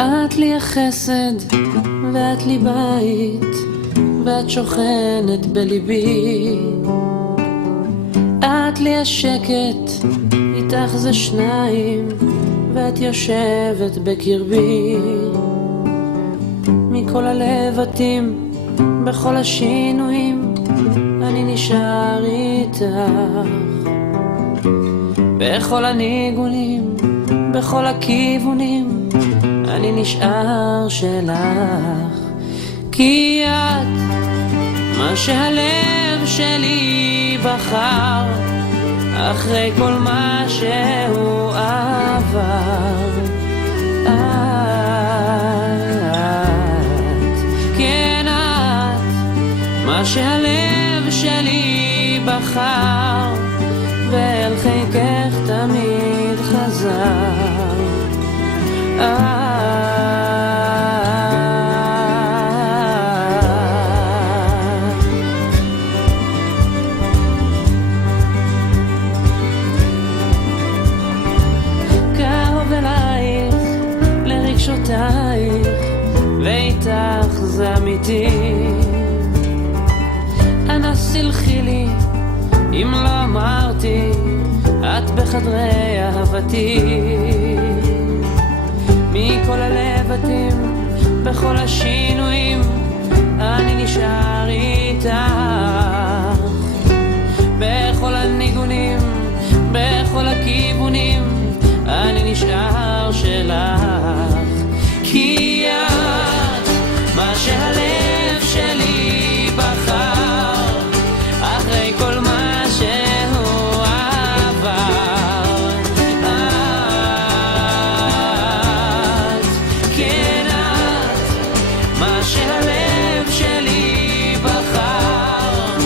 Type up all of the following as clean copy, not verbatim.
את לי החסד ואת לי בית, ואת שוכנת בליבי. את לי השקט, איתך זה שניים, ואת יושבת בקרבי. מכל הלבטים, בכל השינויים, אני נשאר איתך. בכל הניגונים, בכל הכיוונים, אני נשאר שלך. כי את מה שהלב שלי בחר, אחרי כל מה שהוא עבר. את, כן את, מה שהלב שלי בחר, ואל חיקך תמיד חזר. קרוב אלייך לרגשותייך, ואיתך זה אמיתי. אנא סלחי לי אם לא אמרתי, את בחדרי אהבתי. מכל הלבטים, בכל השינויים, אני נשאר איתך. בכל הניגונים, בכל הכיוונים, אני נשאר שלך. כי את מה שהלב שלי בחר, אחרי כל מה שהוא עבר. את, כן את, מה שהלב שלי בחר,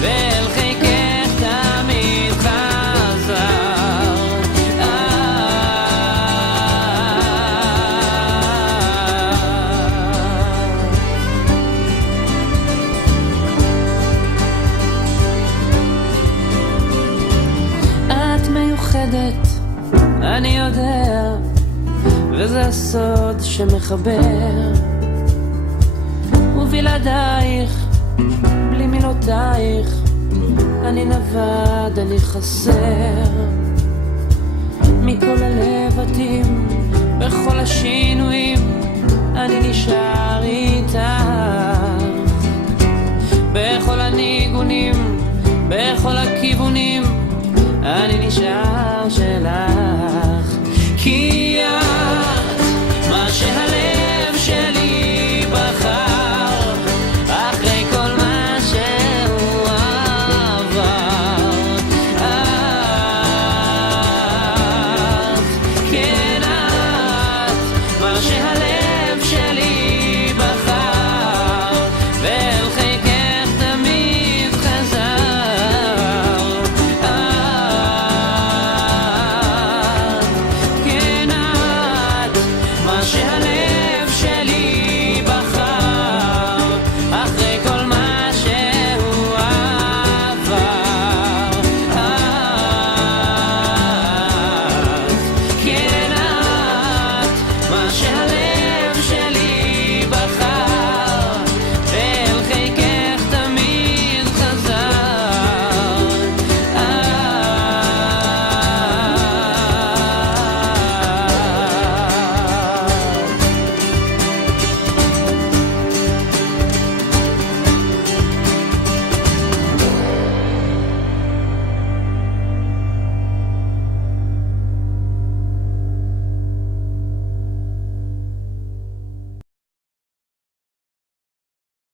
ואל חיקך תמיד חזר. את מיוחדת, אני יודע, וזה הסוד שמחבר. ובלעדייך, בלי מילותייך, אני נבד, אני חסר. מכל הלבטים, בכל השינויים, אני נשאר איתך. בכל הניגונים, בכל הכיוונים, אני נשאר שלך. כי את מה שהלב שלי בחר, אחרי כל מה שהוא עבר. את, כן את, מה שהלב שלי בחר, ואל חיקך תמיד חזר. כן את, מה שהלב שלי בחר, אחרי כל מה שהוא עבר. את, כן את, מה שהלב